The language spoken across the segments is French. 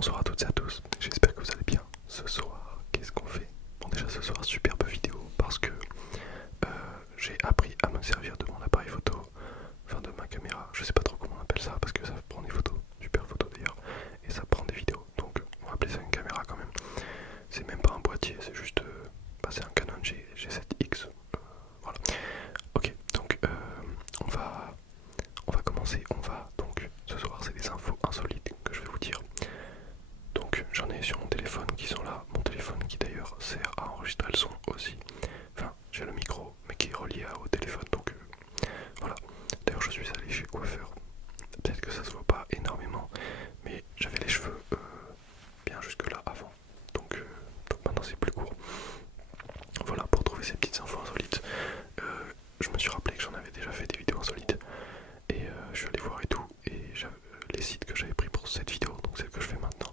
Bonsoir à toutes et à tous, j'espère que vous allez bien. Ce soir, qu'est-ce qu'on fait? Bon, déjà ce soir, superbe vidéo parce que j'ai appris à me servir de mon appareil photo, enfin de ma caméra, je sais pas trop comment on appelle ça parce que ça prend des photos, super photos d'ailleurs, et ça prend des vidéos, donc on va appeler ça une caméra quand même. C'est même pas un boîtier, c'est juste, c'est un Canon G7X, voilà. Ok, donc on va commencer, donc ce soir c'est des infos insolites que je vais vous dire. Donc j'en ai sur mon téléphone qui sont là, mon téléphone qui d'ailleurs sert à enregistrer le son aussi. Enfin, j'ai le micro mais qui est relié au téléphone, donc voilà. D'ailleurs je suis allé chez le coiffeur, peut-être que ça se voit pas énormément, mais j'avais les cheveux bien jusque là avant, donc maintenant c'est plus court. Voilà, pour trouver ces petites infos insolites, je me suis rappelé que j'en avais déjà fait des vidéos insolites, et je suis allé voir et tout, et les sites que j'avais pris pour cette vidéo, donc celle que je fais maintenant,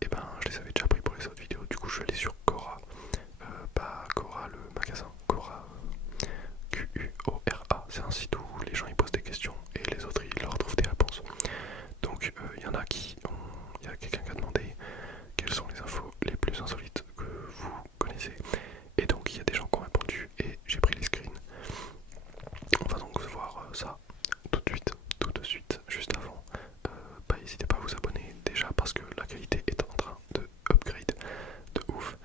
et ben je les avais déjà pris pour les autres vidéos. Du coup je suis allé sur Quora, pas Quora le magasin, Quora, Quora, c'est un site où les gens ils posent des questions et les autres ils leur trouvent des réponses. Donc il y en a il y a quelqu'un qui a demandé quelles sont les infos les plus insolites que vous connaissez, et donc il y a des gens qui ont répondu et j'ai pris les screens. On va donc voir ça tout de suite, juste avant. N'hésitez pas à vous abonner déjà parce que la qualité est en train de upgrade de ouf.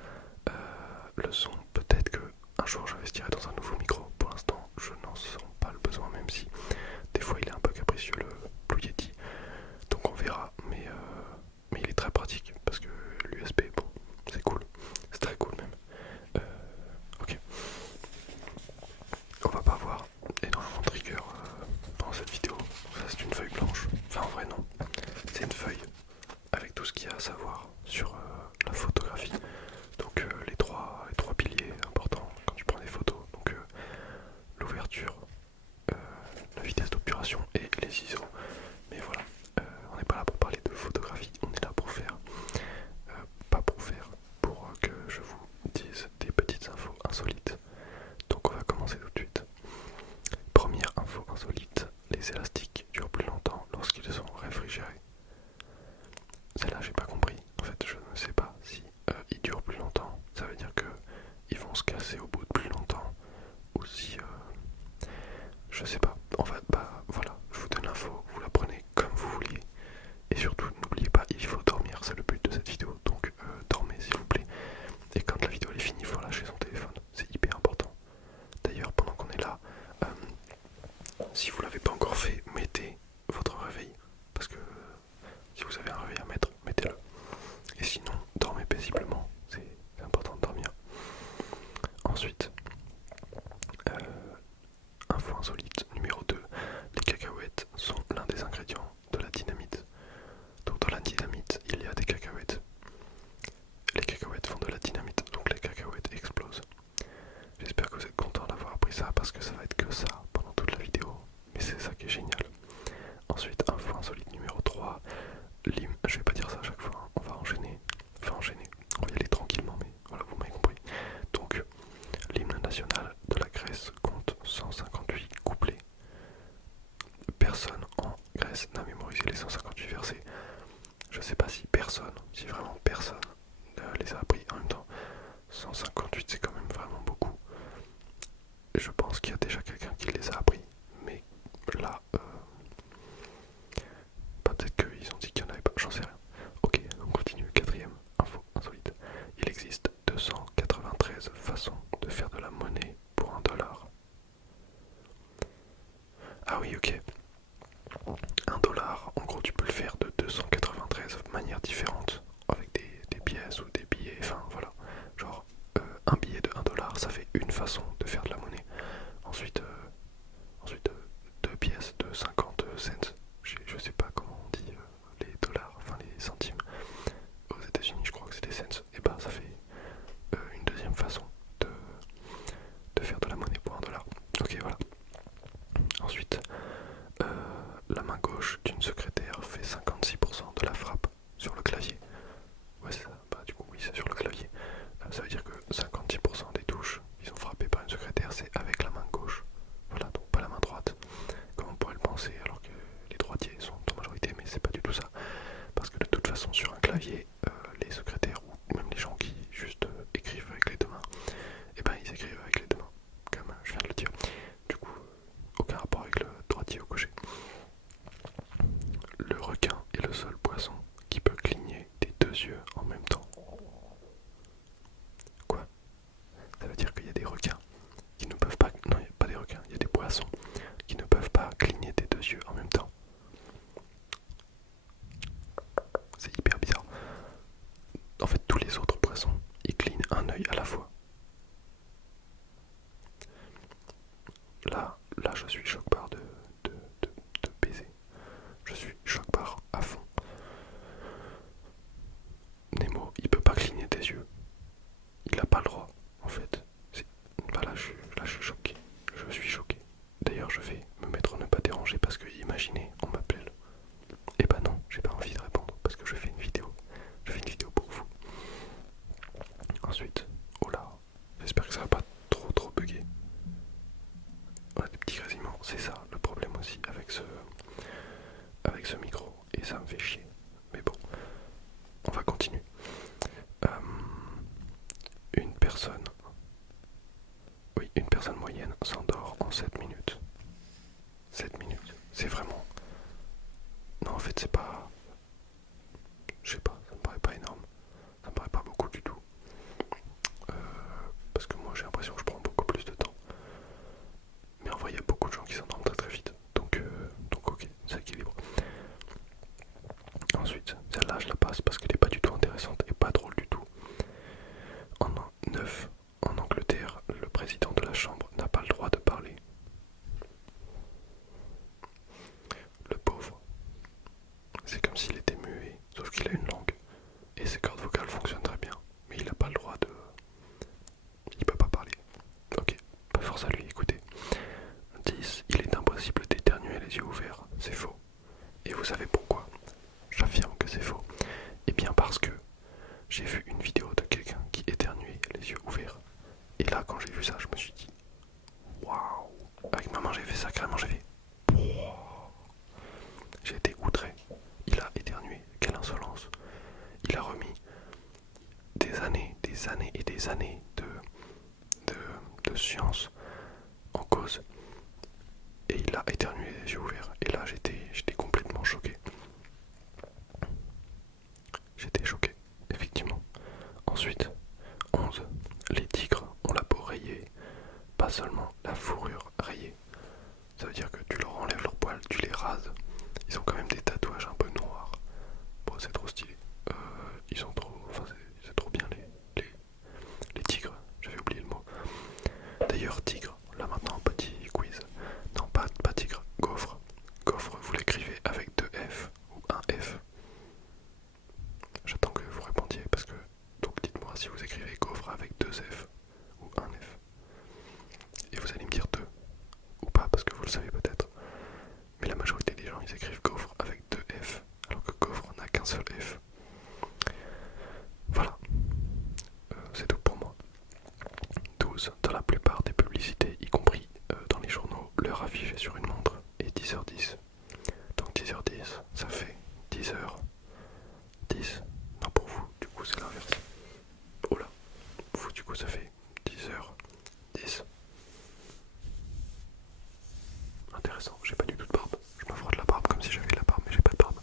Le son, peut-être que un jour j'investirai dans un nouveau micro. Pour l'instant, je n'en sens pas le besoin, même si des fois il est un peu capricieux le Blue Yeti. Donc on verra, mais il est très pratique parce que l'USB, bon, c'est cool, c'est très cool même. Ok, on va pas voir énormément de trigger dans cette vidéo. Ça c'est une feuille blanche, enfin en vrai non, c'est une feuille avec tout ce qu'il y a à savoir sur la photographie. Donc les trois piliers importants quand tu prends des photos, donc l'ouverture, la vitesse d'obturation et les ISO. Mais voilà, on n'est pas là pour parler de photographie, on est là pour faire, pas pour faire, pour que je vous dise des petites infos insolites. Donc on va commencer tout de suite. Première info insolite, les élastiques durent plus longtemps lorsqu'ils sont réfrigérés. Celle-là j'ai pas compris, en fait je ne sais pas si ils durent plus longtemps, ça veut dire que ils vont se casser au bout de plus longtemps, ou si je sais pas. En fait bah voilà, je vous donne l'info, vous la prenez comme vous vouliez, et surtout n'oubliez pas, il faut dormir, c'est le but de cette vidéo, donc dormez s'il vous plaît, et quand la vidéo elle est finie il faut lâcher son téléphone, c'est hyper important. D'ailleurs pendant qu'on est là, si vous l'avez pas encore fait, mettez votre réveil, parce que si vous avez un réveil à mettre, mettez-le. Et sinon, dormez paisiblement, c'est important de dormir. Ensuite, info insolite numéro 2, les cacahuètes sont l'un des ingrédients de la dynamite. Donc dans la dynamite, il y a des cacahuètes. Les cacahuètes font de la dynamite, donc les cacahuètes explosent. J'espère que vous êtes contents d'avoir appris ça, parce que ça va être que ça pendant toute la vidéo. Mais c'est ça qui est génial. Ensuite, info insolite numéro 3, je vais pas dire ça à chaque fois, hein. On va enchaîner, on va y aller tranquillement, mais voilà, vous m'avez compris. Donc, l'hymne national de la Grèce compte 158 couplets. Personne en Grèce n'a mémorisé les 158 versets. Je sais pas si vraiment personne les a appris en même temps. 158 c'est quand même vraiment beaucoup. Je pense qu'il y a déjà quelqu'un qui les a appris, mais là, peut-être qu'ils ont dit qu'il n'y en avait pas, j'en sais rien. Ok, on continue. Quatrième info insolite. Il existe 293 façons de faire de la monnaie pour $1. Ah oui, ok. $1, en gros, tu peux le faire de 293 manières différentes, avec des pièces ou des billets, enfin voilà. Genre, un billet de $1, ça fait une façon de faire de la monnaie. Ensuite, deux pièces de 50 cents. Je sais pas comment on dit les dollars, enfin les centimes. Aux États-Unis, je crois que c'est des cents. Et bah, ça fait une deuxième façon de faire de la monnaie pour $1. Ok, voilà. Ensuite, la main gauche d'une secrétaire fait 56% de la frappe sur le clavier. clavier, les secrétaires ou même les gens qui juste écrivent avec les deux mains, et ben ils écrivent avec les deux mains, comme je viens de le dire. Du coup, aucun rapport avec le droitier ou gaucher. Le requin est le seul poisson qui peut cligner des deux yeux en même temps. Quoi? Ça veut dire qu'il y a des requins qui ne peuvent pas... Non, il n'y a pas des requins, il y a des poissons qui ne peuvent pas cligner des deux yeux en même temps. C'est hyper bizarre. En fait, tous les autres poissons, ils clignent un œil à la fois. Là, je suis choc-barre de baiser. Je suis choc-barre à fond. Nemo, il peut pas cligner des yeux. Il a pas le droit, en fait. Bah là, je suis choqué. Je suis choqué. D'ailleurs, je vais me mettre en ne pas déranger parce que, imaginez, on m'appelle. Et bah non, j'ai pas envie de répondre parce que je fais une vidéo. Je fais une vidéo pour vous. Ensuite, oh là, j'espère que ça va pas trop bugger. Ouais, des petits grésillements, c'est ça le problème aussi avec ce micro. Et ça me fait chier. Mais bon, on va continuer. Une personne moyenne s'endort en 7 minutes. 7 minutes, c'est vraiment... Non, en fait, c'est pas... Je sais pas, ça me paraît pas énorme. Ça me paraît pas beaucoup du tout. Parce que moi, j'ai l'impression que je prends beaucoup plus de temps. Mais en vrai, il y a beaucoup de gens qui s'endorment très vite. Donc ok, ça équilibre. Ensuite, celle-là, je la passe parce qu'elle est pas du tout intéressante et pas drôle du tout. En 9, en Angleterre, le président de la Chambre n'a pas le droit de parler. Le pauvre. C'est comme s'il était muet, sauf qu'il a une langue. Et ses cordes vocales fonctionnent très bien. Mais il n'a pas le droit de... Il peut pas parler. Ok, pas force à lui, écoutez. 10. Il est impossible d'éternuer les yeux ouverts. C'est faux. Et vous savez pourquoi? J'affirme que c'est faux. Et bien parce que j'ai vu une vidéo de quelqu'un qui éternuait les yeux ouverts. Et là, quand j'ai vu ça, je me suis dit waouh! Avec ma main, j'ai fait ça, carrément, j'ai fait waouh! J'ai été outré. Il a éternué. Quelle insolence! Il a remis des années et des années de science en cause. Et il a éternué les yeux ouverts. Et là, j'étais complètement choqué. J'étais choqué, effectivement. Ensuite, 11. Les tigres ont la peau rayée, pas seulement la fourrure rayée. Ça veut dire que tu leur enlèves leurs poils, tu les rases. Ils ont quand même des tatouages un peu noirs. Bon, c'est trop stylé. Ils sont trop... Enfin, c'est trop bien les tigres. J'avais oublié le mot. D'ailleurs, tigre, là maintenant, petit quiz. Non, pas tigre, gaufre. Gaufre, vous l'écrivez avec 2 F ou un F. J'attends que vous répondiez parce que... Donc dites-moi si vous écrivez gaufre avec 2 F ou un F. Et vous allez me dire 2 ou pas parce que vous le savez peut-être. Mais la majorité des gens ils écrivent gaufre avec 2 F alors que gaufre n'a qu'un seul F. Voilà. C'est tout pour moi. 12. Dans la plupart des publicités, y compris dans les journaux, l'heure affichée sur une montre est 10h10. Donc 10h10, ça fait 10h10. Non, pour vous, du coup, c'est l'inverse. Oh là, vous, du coup, ça fait 10h10. Intéressant, j'ai pas du tout de barbe. Je me frotte la barbe comme si j'avais de la barbe, mais j'ai pas de barbe.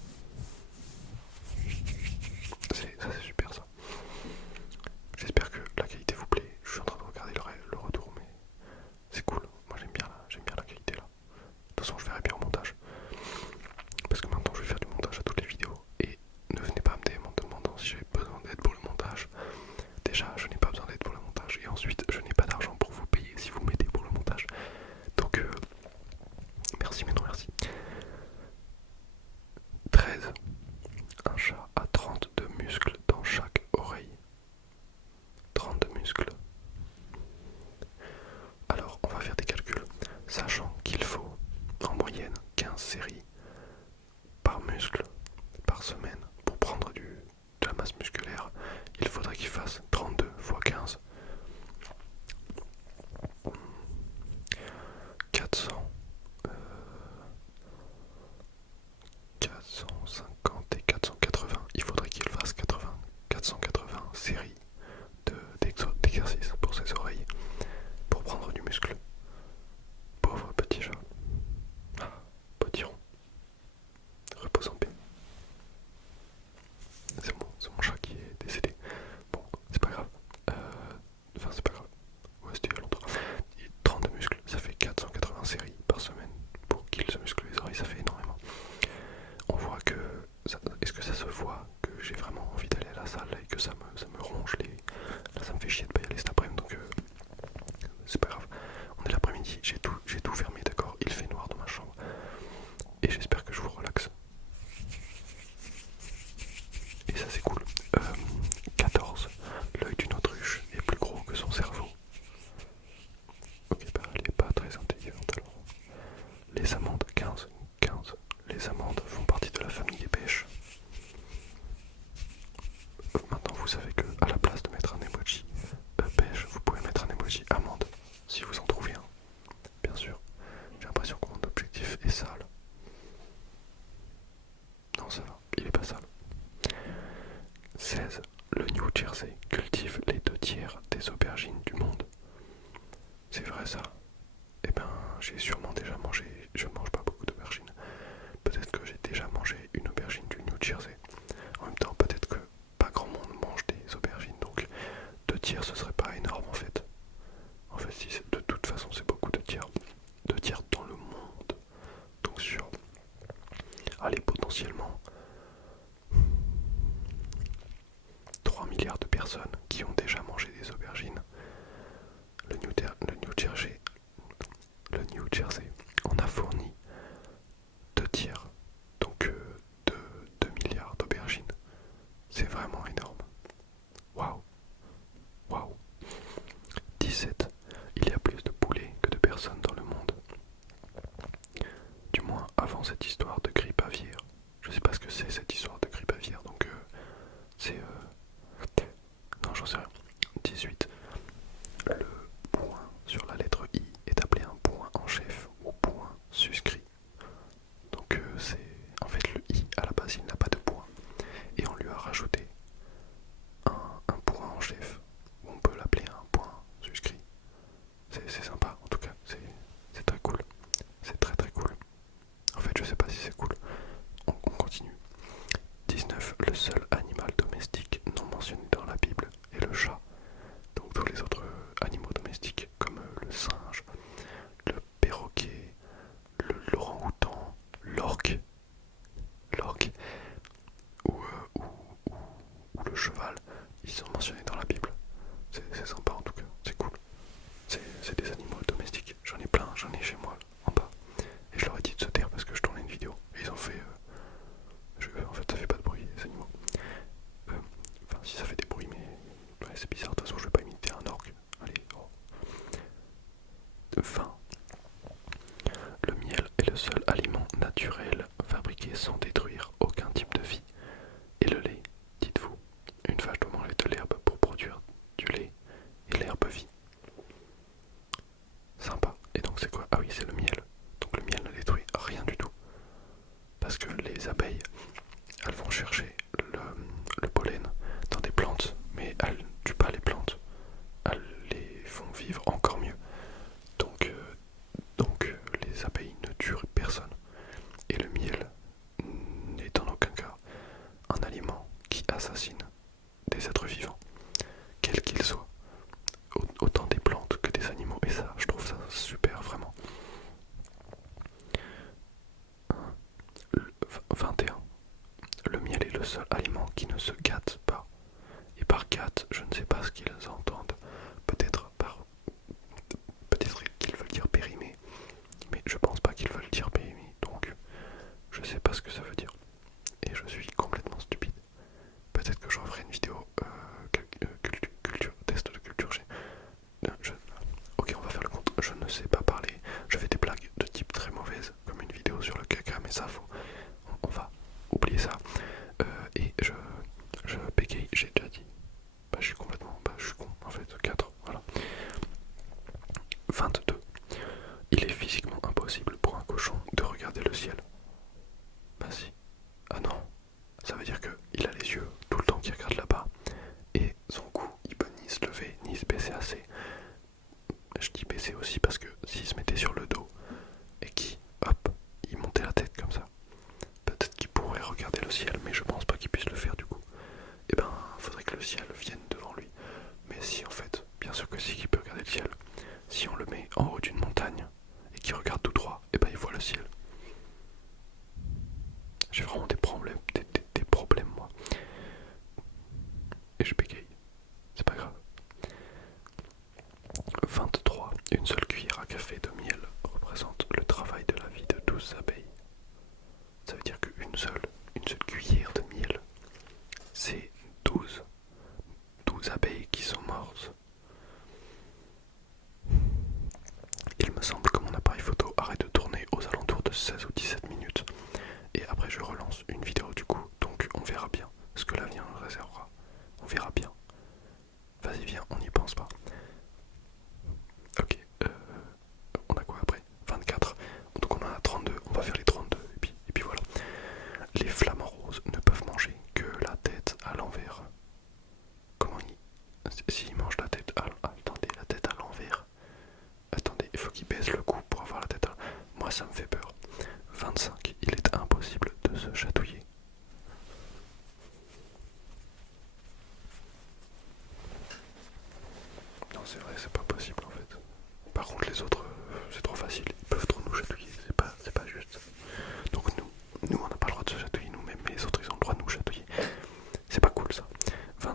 savez que à la place de mettre un emoji pêche, vous pouvez mettre un emoji amande, si vous en trouvez un, bien sûr. J'ai l'impression que mon objectif est sale. Non, ça va, il est pas sale. 16. Le New Jersey cultive les 2/3 des aubergines du monde. C'est vrai ça? Eh ben, j'ai sûrement déjà mangé, je mange pas beaucoup d'aubergines. Peut-être que j'ai déjà mangé une aubergine du New Jersey. En même temps, peut-être que pas grand monde mange des aubergines, donc 2/3 ce serait pas énorme en fait. En fait, si de toute façon c'est beaucoup de tiers. 2/3 dans le monde. Donc sur, allez, potentiellement 3 milliards de personnes qui ont déjà mangé des aubergines. Le New Jersey en a fourni 2/3, donc 2 milliards d'aubergines. C'est vraiment énorme. Waouh, waouh. 17. Il y a plus de poulets que de personnes dans le monde. Du moins avant cette histoire de grippe aviaire. Je sais pas ce que c'est cette histoire de grippe aviaire, donc c'est... Non, j'en sais rien. 18. Le point sur la lettre I est appelé un point en chef ou point suscrit. Donc c'est... En fait le I à la base il n'a pas de point. Et on lui a rajouté un point en chef. On peut l'appeler un point suscrit. C'est sympa en tout cas, c'est très cool. C'est très très cool. En fait je sais pas si c'est cool. On continue. 19. Le seul animal domestique non mentionné dans la Bible est le chat. Donc tous les autres animaux domestiques comme le singe, le perroquet, l'orang-outan, l'orque ou le cheval, ils sont mentionnés dans la Bible. C'est sympa en tout cas, c'est cool. C'est des animaux domestiques. J'en ai plein, j'en ai chez moi en bas. Et je leur ai dit de se taire parce que je tournais une vidéo. Et ils ont fait... en fait ça fait pas de bruit les animaux. Enfin si ça fait des bruits mais... Ouais c'est bizarre, de toute façon je vais pas imiter un orque. Allez, oh. 20. Le miel est le seul aliment naturel fabriqué sans détruire aucun type de vie. Et le lait, dites-vous, une vache doit manger de l'herbe pour produire du lait, et l'herbe vit. Sympa. Et donc c'est quoi? Ah oui, c'est le miel. Donc le miel ne détruit rien du tout. Parce que les abeilles, elles vont chercher le pollen dans des plantes, mais elles ne tuent pas les plantes. Elles les font vivre encore mieux. Donc les abeilles ne tuent personne. Et le miel n'est en aucun cas un aliment qui assassine des êtres vivants, quels qu'ils soient. Autant des plantes que des animaux. Et ça, je trouve ça super vraiment. 21. Le miel est le seul aliment qui ne se gâte pas. Et par gâte, je ne sais pas ce qu'ils entendent. Peut-être qu'ils veulent dire périmé. Mais je pense pas qu'ils veulent dire périmé. Donc, je sais pas ce que ça veut dire. Et je suis complètement stupide. Peut-être que je referai une vidéo culture, test de culture. Ok, on va faire le compte. Je ne sais pas parler. Je fais des blagues de type très mauvaise, comme une vidéo sur le caca, mais ça faut. On va oublier ça. Et je bégaye, j'ai déjà dit. Je suis complètement. Je suis con en fait. 4, voilà. 22. Il est physiquement impossible pour un cochon de regarder le ciel. Bah si. Ah non. Ça veut dire qu'il a les yeux tout le temps qui regardent là-bas. Et son cou, il peut ni se lever, ni se baisser assez. Je dis baisser aussi parce que s'il se mettait sur le dos et qu'il, hop, il montait la tête comme ça, peut-être qu'il pourrait regarder le ciel, mais je pense pas qu'il puisse le faire du coup. Et ben, faudrait que le ciel vienne devant lui. Mais si en fait, bien sûr que si, il peut regarder le ciel. Si on le met en haut d'une montagne et qu'il regarde tout droit, et ben il voit le ciel. J'ai vraiment des problèmes, des problèmes moi. Et je bégaye. C'est pas grave. 23. Une seule cuillère à café de miel représente le travail de la vie de 12 abeilles. Ça veut dire qu'une seule cuillère de miel, c'est 12 abeilles qui sont mortes. Il me semble que mon appareil photo arrête de tourner aux alentours de 16 ou 17 minutes. Et après je relance une vidéo du coup, donc on verra bien ce que l'avenir nous réservera. On verra bien.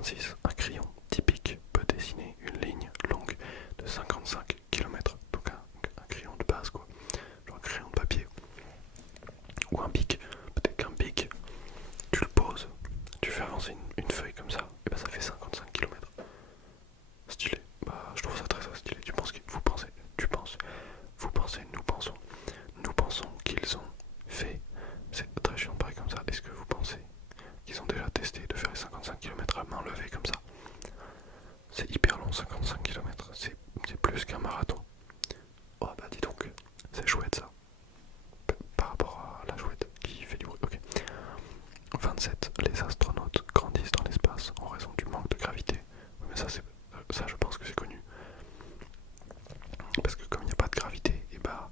26. Un crayon typique peut dessiner une ligne longue de 55 km. Donc un crayon de base quoi. Genre un crayon de papier. Ou un bic. Peut-être qu'un bic, tu le poses, tu fais avancer une feuille comme ça, et bah ça fait 55 km. Stylé. Bah je trouve ça très stylé. Vous pensez, nous pensons qu'ils ont fait. C'est très chiant de parler comme ça. Est-ce que vous pensez qu'ils ont déjà testé de faire les 55 km à main levée comme ça? C'est hyper long, 55 km. C'est plus qu'un marathon. Oh bah dis donc, c'est chouette ça. Par rapport à la chouette qui fait du bruit. Ok. 27. Les astronautes grandissent dans l'espace en raison du manque de gravité. Oui, mais ça je pense que c'est connu. Parce que comme il n'y a pas de gravité, et bah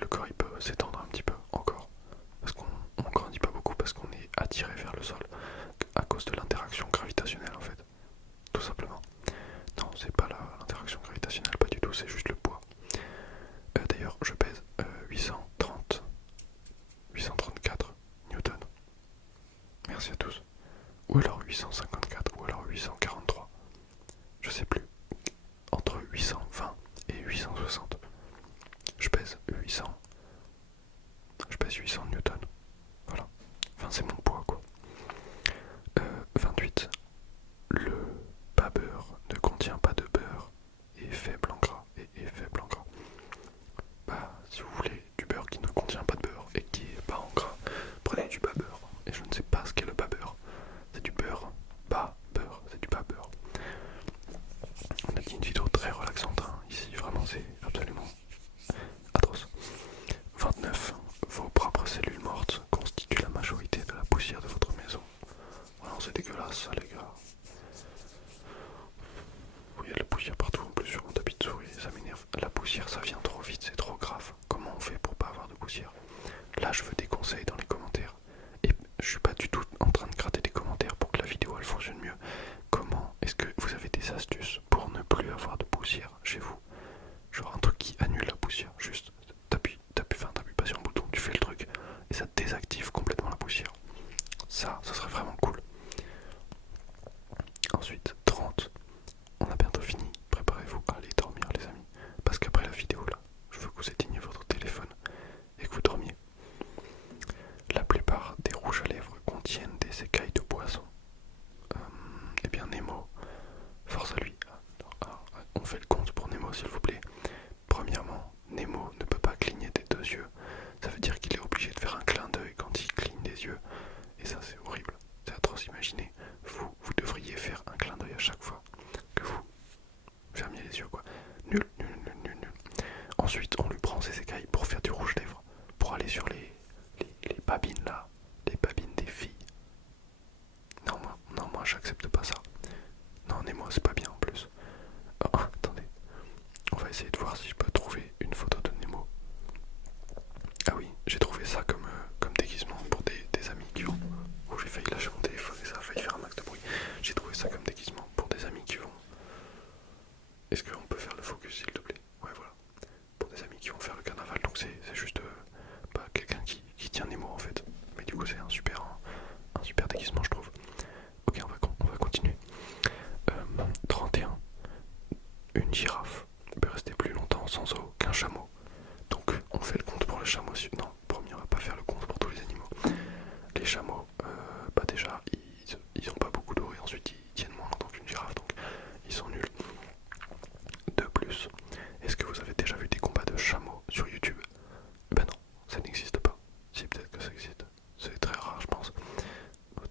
le corps il peut s'étendre un petit peu encore. Parce qu'on grandit pas beaucoup parce qu'on est attiré vers le sol à cause de l'interaction gravitationnelle en fait. Tout simplement. Non, c'est pas l'interaction gravitationnelle, pas du tout, c'est juste le poids. D'ailleurs, je pèse 834 newtons. Merci à tous. Ou alors 854, ou alors 843. Je sais plus. Entre 820 et 860. Je pèse 800 newtons. Voilà. Enfin, c'est mon poids, quoi. 28. Le pas beurre ne contient pas de beurre et est faible en gras. Bah, si vous voulez du beurre qui ne contient pas de beurre et qui est bas en gras, prenez du bas beurre. Et je ne sais pas ce qu'est le bas beurre. C'est du beurre bas beurre. C'est du bas beurre. On a dit une vidéo très relaxante, hein. Ici, vraiment, c'est absolument atroce. 29. Vos propres cellules mortes constituent la majorité de la poussière de votre maison. Voilà, c'est dégueulasse, ça, les gars. Oui, il y a de la poussière partout en plus sur mon tapis de souris, ça m'énerve. La poussière, ça vient trop vite, c'est trop grave. Comment on fait pour pas avoir de poussière? Là, je veux des conseils dans les commentaires. Et je suis pas du tout en train de gratter des commentaires pour que la vidéo elle fonctionne mieux. Comment est-ce que vous avez des astuces pour ne plus avoir de poussière chez vous? Genre un truc qui annule la poussière, juste t'appuies pas sur un bouton, tu fais le truc et ça désactive complètement la poussière. Ça serait vraiment cool. Ensuite, 30. On a bientôt fini. Préparez-vous à aller dormir, les amis. Parce qu'après la vidéo, là, je veux que vous éteigniez votre téléphone et que vous dormiez. La plupart des rouges à lèvres contiennent des écailles de poisson. Eh bien, Nemo, force à lui. On fait le compte pour Nemo, s'il vous plaît. Premièrement, Nemo ne peut pas cligner des deux yeux. Ça veut dire qu'il est obligé de faire un clin d'œil quand il cligne des yeux. Et ça, c'est horrible. C'est atroce. Imaginez, vous devriez faire un clin d'œil à chaque fois que vous fermiez les yeux, quoi. Nul. Ensuite, on lui prend ses écailles pour faire du rouge-lèvres, pour aller sur les babines là, les babines des filles. Non, moi j'accepte pas ça. Non, Nemo, c'est pas bien en plus. Attendez, on va essayer de voir si je peux trouver une photo de Nemo. Ah oui, j'ai trouvé ça comme déguisement pour des amis qui vont. Oh, j'ai failli lâcher mon téléphone et ça a failli faire un max de bruit. J'ai trouvé ça comme déguisement pour des amis qui vont. Est-ce qu'on peut faire le focus s'il te plaît? Ouais, voilà. Pour des amis qui vont faire le carnaval, donc c'est juste pas quelqu'un qui tient Nemo en fait. Mais du coup, c'est un super déguisement, je trouve. Ok, on va continuer. 31. Une girafe peut rester plus longtemps sans eau qu'un chameau. Donc on fait le compte pour le chameau. Non, promis, on va pas faire le compte pour tous les animaux. Les chameaux, bah déjà, ils ont pas beaucoup d'eau et ensuite ils tiennent moins longtemps qu'une girafe, donc ils sont nuls. De plus, est-ce que vous avez déjà vu des combats de chameaux sur YouTube? Ben non, ça n'existe pas. Si, peut-être que ça existe. C'est très rare, je pense.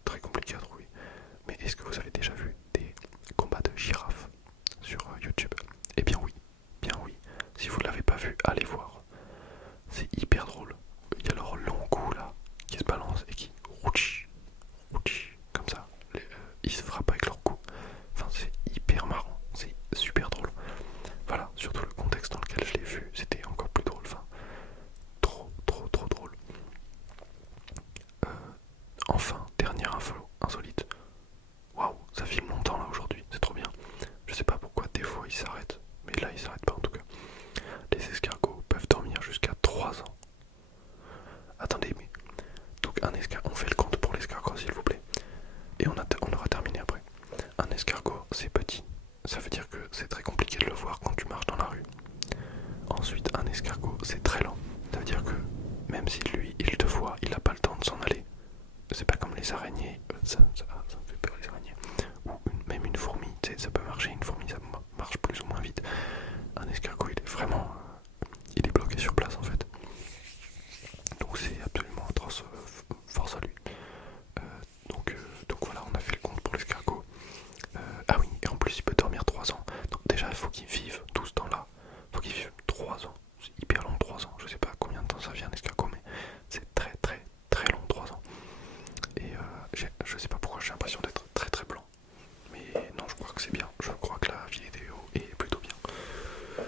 Très compliqué à trouver. Mais est-ce que vous avez déjà vu des combats de girafes sur YouTube? Eh bien, escargot c'est petit, ça veut dire que c'est très compliqué de le voir quand tu marches dans la rue. Ensuite, un escargot c'est très lent, ça veut dire que même si lui il te voit, il n'a pas le temps de s'en aller. C'est pas comme les araignées, ça me fait peur les araignées. Ou même une fourmi, tu sais, ça peut marcher, une fourmi ça marche plus ou moins vite. Un escargot il est vraiment, il est bloqué sur place en fait. Donc c'est absolument atroce, force à lui. Donc voilà, on a fait le compte pour l'escargot. Ah oui, et en plus il peut dormir 3 ans. Donc déjà il faut qu'il vive tout ce temps-là. Il faut qu'il vive 3 ans. C'est hyper long 3 ans. Je sais pas combien de temps ça vient un escargot, mais c'est très très très long 3 ans. Et je sais pas pourquoi j'ai l'impression d'être très très blanc. Mais non, je crois que c'est bien. Je crois que la vidéo est plutôt bien.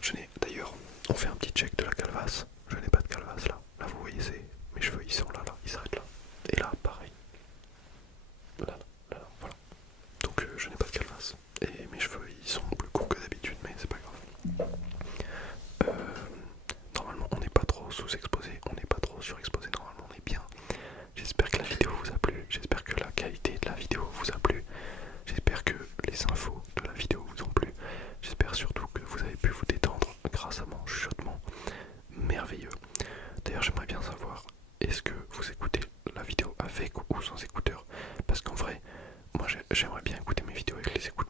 Je n'ai d'ailleurs, on fait un petit check de la calvasse. Je n'ai pas de calvasse là. Là vous voyez, mes cheveux ils sont là, ils s'arrêtent là. Et là pareil. Là, voilà. Donc je n'ai pas de calvasse. Et mes cheveux ils sont plus courts que d'habitude, mais c'est pas grave. Normalement on n'est pas trop sous-exposé, on n'est pas trop surexposé, normalement on est bien. J'espère que la vidéo vous a plu, j'espère que la qualité de la vidéo vous a plu, j'espère que les infos de la vidéo vous ont plu, j'espère surtout que vous avez pu vous détendre grâce à mon chuchotement merveilleux. D'ailleurs j'aimerais bien savoir, est-ce que vous écoutez la vidéo avec ou sans écouteurs? Parce qu'en vrai, moi j'aimerais bien écouter mes vidéos avec les écouteurs.